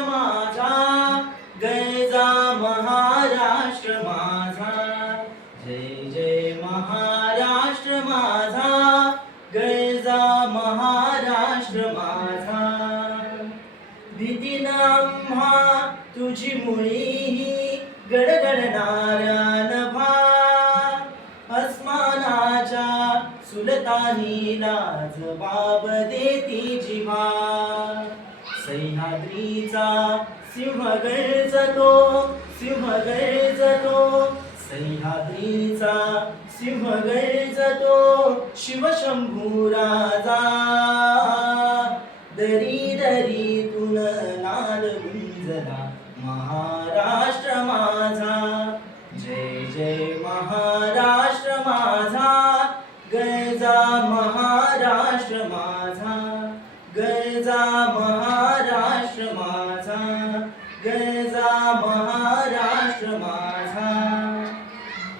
महाराष्ट्र माझा, गरजा महाराष्ट्र माझा. जय जय महाराष्ट्र माझा, गरजा महाराष्ट्र माझा. भीतीनं आम्हा तुझी मुळीही गडगडणाऱ्या नभा, अस्मानाच्या सुलतानी लाज बाब देती जिव्हा. सह्याद्रीचा सिंह गर्जतो, सिंह गर्जतो, सह्याद्रीचा सिंह गर्जतो, शिवशंभू राजा. दरी दरीतून नाद गुंजला महाराष्ट्र माझा. जय जय महाराष्ट्र माझा, गरजा महाराष्ट्र माझा. गरजा महाराष्ट्र माझा, गरजा महाराष्ट्र